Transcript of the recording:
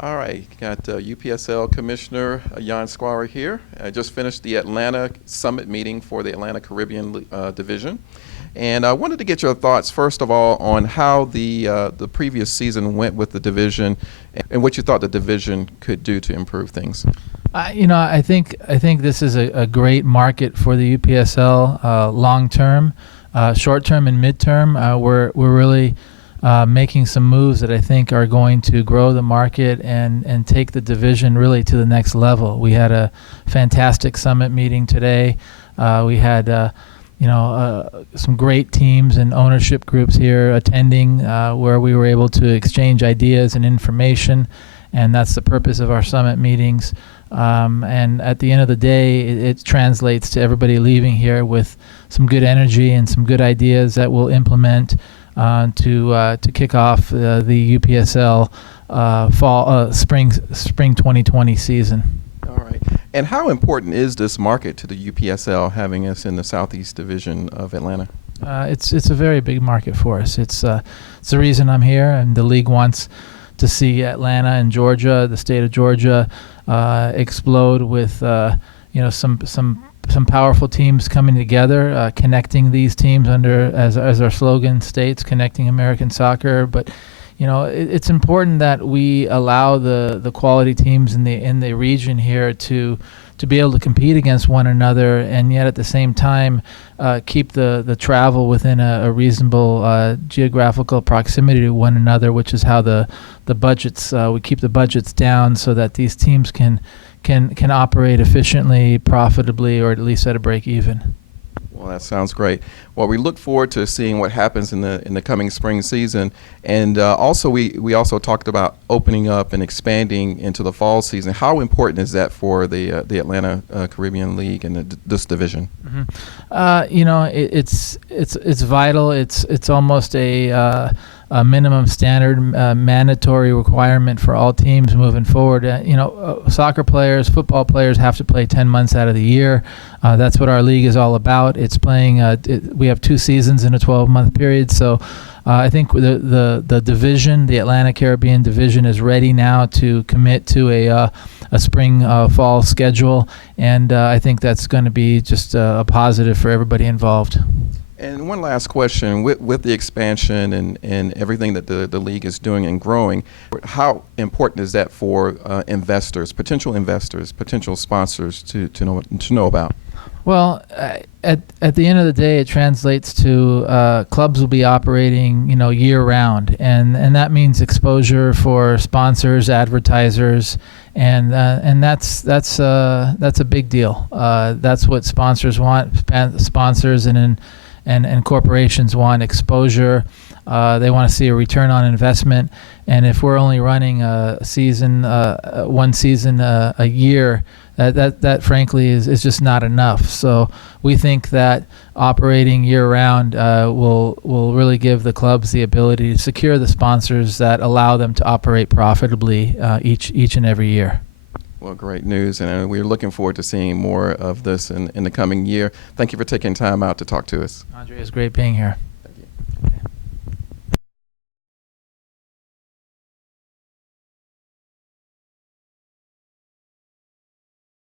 All right, got UPSL Commissioner Jan Skwara here. I just finished the Atlanta Summit meeting for the Atlanta Caribbean Division. And I wanted to get your thoughts, first of all, on how the previous season went with the division and what you thought the division could do to improve things. I think this is a great market for the UPSL long term, short term, and midterm. We're really making some moves that I think are going to grow the market and take the division really to the next level. We had a fantastic summit meeting today. We had some great teams and ownership groups here attending, where we were able to exchange ideas and information, and that's the purpose of our summit meetings. And at the end of the day, it translates to everybody leaving here with some good energy and some good ideas that we'll implement to kick off the UPSL spring 2020 season. All right. And how important is this market to the UPSL, having us in the Southeast Division of Atlanta? It's a very big market for us. It's the reason I'm here, and the league wants to see Atlanta and Georgia, the state of Georgia, explode with some powerful teams coming together, connecting these teams under, as our slogan states, connecting American soccer. But it's important that we allow the quality teams in the region here to be able to compete against one another, and yet at the same time keep the travel within a reasonable geographical proximity to one another, which is how the budgets we keep the budgets down so that these teams can operate efficiently, profitably, or at least at a break even. Well, that sounds great. Well, we look forward to seeing what happens in the coming spring season, and also we also talked about opening up and expanding into the fall season. How important is that for the Atlanta Caribbean League and this division? It's vital. It's almost a minimum standard, mandatory requirement for all teams moving forward. Soccer players, football players have to play 10 months out of the year. That's what our league is all about. It's playing. We have 2 seasons in a 12-month period. So I think the division, the Atlanta Caribbean division, is ready now to commit to a spring fall schedule, and I think that's going to be just a positive for everybody involved. And one last question, with the expansion and everything that the league is doing and growing, how important is that for potential sponsors to know about? Well, at the end of the day, it translates to clubs will be operating, year round, and that means exposure for sponsors, advertisers, and that's a big deal. That's what sponsors want. Sponsors and corporations want exposure. They want to see a return on investment, and if we're only running a season, one season a year, that frankly is just not enough. So we think that operating year-round will really give the clubs the ability to secure the sponsors that allow them to operate profitably each and every year. Well, great news, and we're looking forward to seeing more of this in the coming year. Thank you for taking time out to talk to us. Andre, it's great being here.